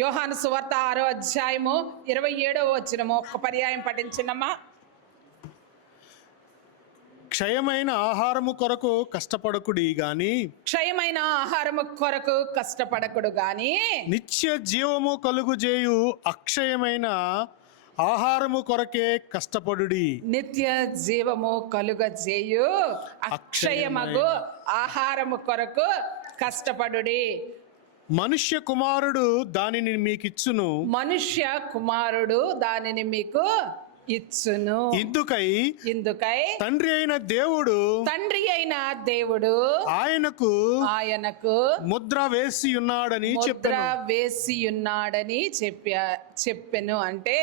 యోహాను సువార్త 6వ అధ్యాయము 27వ వచనము ఒక్క పర్యాయం పఠించండమ్మా. క్షయమైన ఆహారము కొరకు కష్టపడకుడి గాని, క్షయమైన ఆహారము కొరకు కష్టపడకుడు గాని, నిత్య జీవము కలుగుజేయు అక్షయమైన ఆహారము కొరకే కష్టపడుడి. నిత్య జీవము కలుగజేయు అక్షయమగు ఆహారము కొరకు కష్టపడుడి. మనుష్య కుమారుడు దానిని మీకిచ్చును. మనుష్య కుమారుడు దానిని మీకు ఇచ్చును. ఇందుకై తండ్రి అయిన దేవుడు ఆయనకు ముద్ర వేసి ఉన్నాడని చెప్పెను. అంటే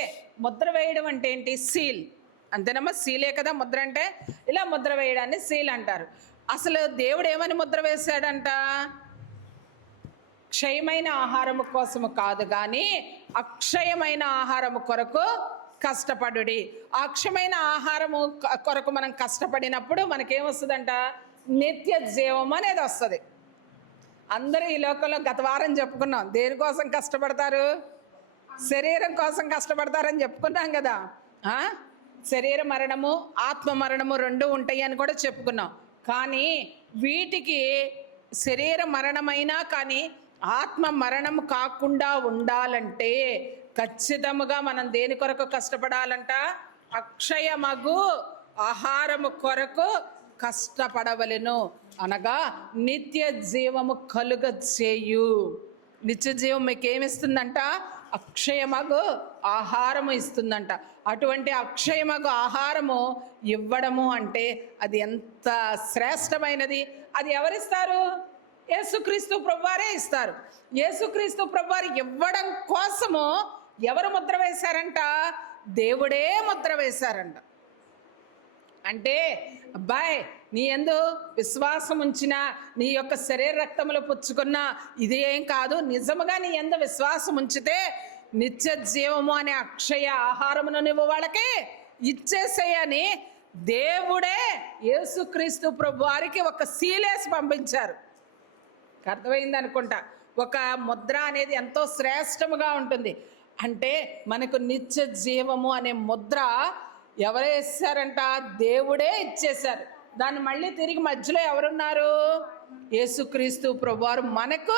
ముద్ర వేయడం అంటే ఏంటి? సీల్. అంతేనమ్మా, సీలే కదా ముద్ర అంటే. ఇలా ముద్ర వేయడాన్ని సీల్ అంటారు. అసలు దేవుడు ఏమని ముద్ర వేశాడంట? క్షయమైన ఆహారము కోసము కాదు కానీ అక్షయమైన ఆహారము కొరకు కష్టపడుడి. అక్షయమైన ఆహారము కొరకు మనం కష్టపడినప్పుడు మనకేమొస్తుందంట? నిత్య జీవం అనేది వస్తుంది. అందరూ ఈ లోకంలో గత వారం చెప్పుకున్నాం, దేనికోసం కష్టపడతారు? శరీరం కోసం కష్టపడతారని చెప్పుకున్నాం కదా. శరీర మరణము ఆత్మ మరణము రెండు ఉంటాయి అని కూడా చెప్పుకున్నాం. కానీ వీటికి శరీర మరణమైనా కానీ ఆత్మ మరణం కాకుండా ఉండాలంటే ఖచ్చితంగా మనం దేని కొరకు కష్టపడాలంట? అక్షయమగు ఆహారము కొరకు కష్టపడవలెను. అనగా నిత్య జీవము కలుగజేయు. నిత్య జీవం మీకు ఏమిస్తుందంట? అక్షయమగు ఆహారము ఇస్తుందంట. అటువంటి అక్షయమగు ఆహారము ఇవ్వడము అంటే అది ఎంత శ్రేష్టమైనది. అది ఎవరిస్తారు? యేసుక్రీస్తు ప్రభువారే ఇస్తారు. యేసుక్రీస్తు ప్రభువారు ఇవ్వడం కోసము ఎవరు ముద్ర వేశారంట? దేవుడే ముద్ర వేశారంట. అంటే అబ్బాయి, నీ యందు విశ్వాసం ఉంచిన, నీ యొక్క శరీర రక్తములు పుచ్చుకున్న ఇది ఏం కాదు, నిజముగా నీ యందు విశ్వాసం ఉంచితే నిత్య జీవము అనే అక్షయ ఆహారమును నువ్వు వాళ్ళకి ఇచ్చేసేయని దేవుడే యేసుక్రీస్తు ప్రభువారికి ఒక సీలేసి పంపించారు. అర్థమైంది అనుకుంటా. ఒక ముద్ర అనేది ఎంతో శ్రేష్టముగా ఉంటుంది. అంటే మనకు నిత్య జీవము అనే ముద్ర ఎవరు వేశారంట? దేవుడే ఇచ్చేశారు. దాన్ని మళ్ళీ తిరిగి మధ్యలో ఎవరున్నారు? యేసుక్రీస్తు ప్రభువారు మనకు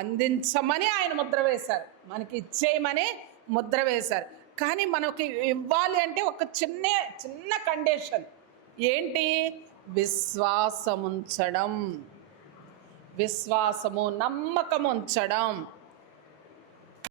అందించమని ఆయన ముద్ర వేశారు, మనకి ఇచ్చేయమని ముద్ర వేశారు. కానీ మనకి ఇవ్వాలి అంటే ఒక చిన్న కండిషన్ ఏంటి? విశ్వాసం ఉంచడం, విశ్వాసము నమ్మకం ఉంచడం.